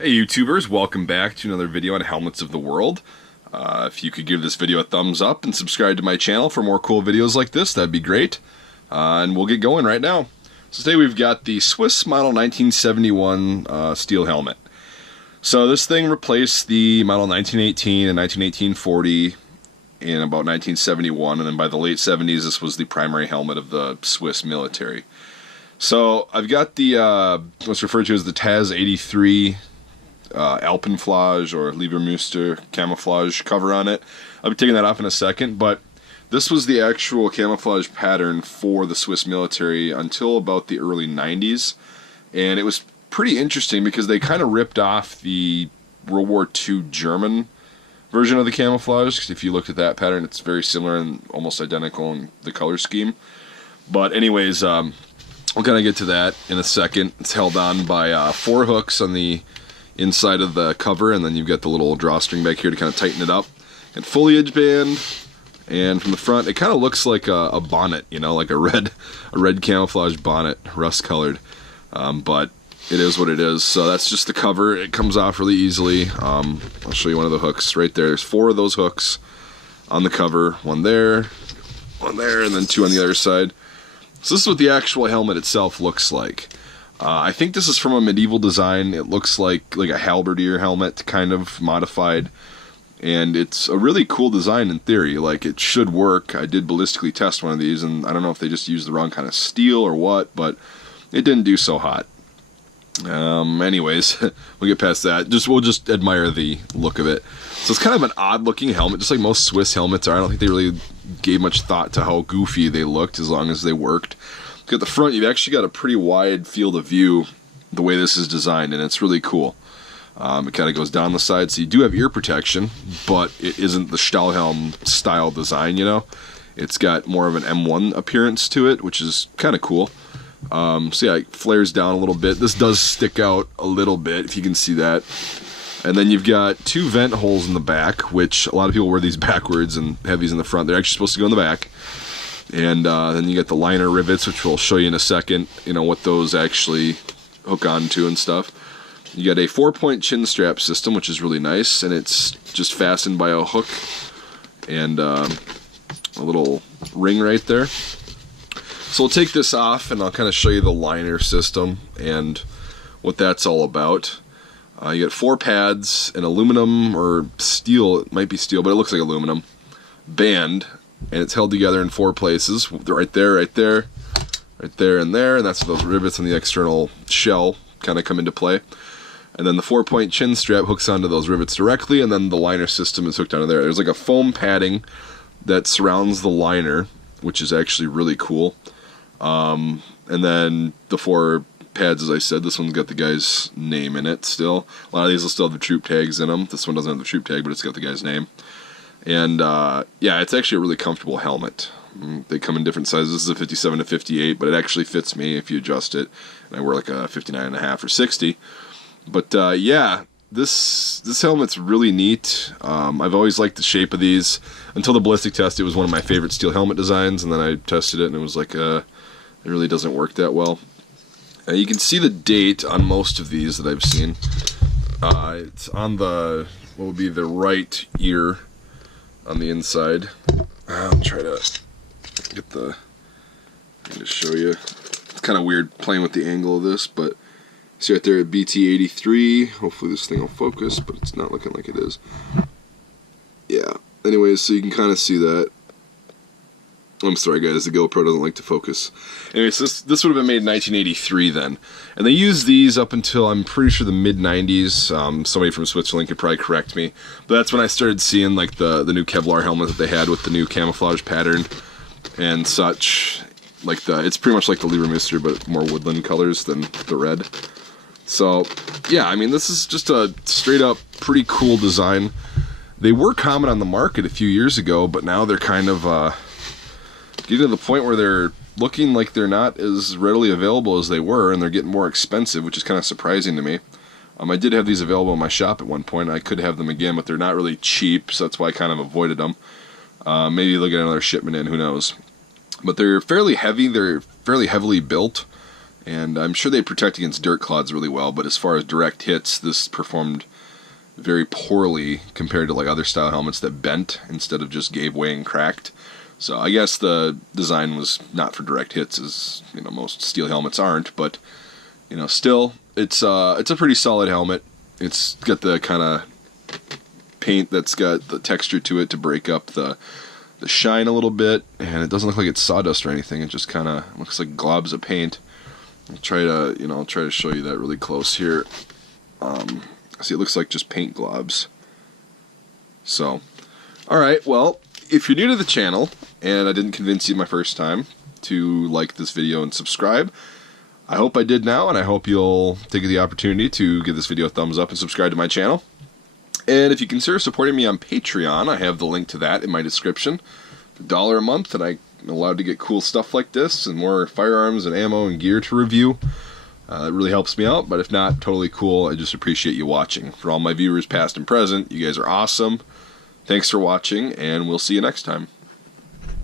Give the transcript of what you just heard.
Hey YouTubers, welcome back to another video on Helmets of the World. If you could give this video a thumbs up and subscribe to my channel for more cool videos like this, that'd be great. And we'll get going right now. So today we've got the Swiss model 1971 steel helmet. So this thing replaced the model 1918 and 1918-40 in about 1971, and then by the late 70s this was the primary helmet of the Swiss military. So I've got the what's referred to as the TAS 83 Alpenflage or Liebermuster camouflage cover on it. I'll be taking that off in a second, but this was the actual camouflage pattern for the Swiss military until about the early 90s, and it was pretty interesting because they kind of ripped off the World War II German version of the camouflage. If you looked at that pattern, it's very similar and almost identical in the color scheme. But anyways, we'll kind of get to that in a second. It's held on by 4 hooks on the inside of the cover, and then you've got the little drawstring back here to kind of tighten it up. And foliage band, and from the front it kind of looks like a bonnet, you know, like a red camouflage bonnet, rust colored. But it is what it is. So that's just the cover. It comes off really easily. I'll show you one of the hooks right there. There's 4 of those hooks on the cover. One there, and then 2 on the other side. So this is what the actual helmet itself looks like. I think this is from a medieval design. It looks like a halberdier helmet, kind of modified. And it's a really cool design in theory. Like, it should work. I did ballistically test one of these, and I don't know if they just used the wrong kind of steel or what, but it didn't do so hot. Anyways, we'll get past that. We'll just admire the look of it. So it's kind of an odd looking helmet, just like most Swiss helmets are. I don't think they really gave much thought to how goofy they looked as long as they worked. At the front, you've actually got a pretty wide field of view the way this is designed, and it's really cool. It kind of goes down the side, so you do have ear protection, but it isn't the Stahlhelm style design, you know. It's got more of an M1 appearance to it, which is kind of cool. So yeah, it flares down a little bit. This does stick out a little bit, if you can see that. And then you've got 2 vent holes in the back, which a lot of people wear these backwards and have these in the front. They're actually supposed to go in the back. And then you got the liner rivets, which we'll show you in a second, you know, what those actually hook onto and stuff. You got a 4-point chin strap system, which is really nice, and it's just fastened by a hook and a little ring right there. So we'll take this off, and I'll kind of show you the liner system and what that's all about. You got 4 pads, an aluminum or steel, it might be steel, but it looks like aluminum, band. And it's held together in 4 places, right there, right there, right there, and there, and that's where those rivets on the external shell kind of come into play. And then the 4-point chin strap hooks onto those rivets directly, and then the liner system is hooked onto there. There's like a foam padding that surrounds the liner, which is actually really cool. And then the 4 pads, as I said, this one's got the guy's name in it still. A lot of these will still have the troop tags in them. This one doesn't have the troop tag, but it's got the guy's name. And yeah, it's actually a really comfortable helmet. They come in different sizes. This is a 57 to 58, but it actually fits me if you adjust it. And I wear like a 59.5 or 60. But yeah, this helmet's really neat. I've always liked the shape of these. Until the ballistic test, it was one of my favorite steel helmet designs, and then I tested it and it was like, it really doesn't work that well. You can see the date on most of these that I've seen. It's on the, what would be the right ear on the inside. I'll try to get the, to show you. It's kind of weird playing with the angle of this, but see right there at BT83. Hopefully this thing will focus, but it's not looking like it is. Yeah. Anyways, so you can kind of see that. I'm sorry guys, the GoPro doesn't like to focus. Anyways, this would have been made in 1983 then. And they used these up until, I'm pretty sure, the mid-90s. Somebody from Switzerland could probably correct me. But that's when I started seeing like the new Kevlar helmet that they had with the new camouflage pattern and such. Like it's pretty much like the Liebermuster, but more woodland colors than the red. So yeah, I mean, this is just a straight up pretty cool design. They were common on the market a few years ago, but now they're kind of getting to the point where they're looking like they're not as readily available as they were, and they're getting more expensive, which is kind of surprising to me. I did have these available in my shop at one point. I could have them again, but they're not really cheap, so that's why I kind of avoided them. Maybe they'll get another shipment in, who knows. But they're fairly heavy, they're fairly heavily built, And I'm sure they protect against dirt clods really well, but as far as direct hits, this performed very poorly compared to like other style helmets that bent instead of just gave way and cracked. So I guess the design was not for direct hits, as you know most steel helmets aren't. But you know, still, it's a pretty solid helmet. It's got the kind of paint that's got the texture to it to break up the shine a little bit, and it doesn't look like it's sawdust or anything. It just kind of looks like globs of paint. I'll try to show you that really close here. See, it looks like just paint globs. So, all right. Well, if you're new to the channel and I didn't convince you my first time to like this video and subscribe, I hope I did now, and I hope you'll take the opportunity to give this video a thumbs up and subscribe to my channel. And if you consider supporting me on Patreon, I have the link to that in my description. $1 a month, and I'm allowed to get cool stuff like this and more firearms and ammo and gear to review. It really helps me out, but if not, totally cool. I just appreciate you watching. For all my viewers, past and present, you guys are awesome. Thanks for watching, and we'll see you next time.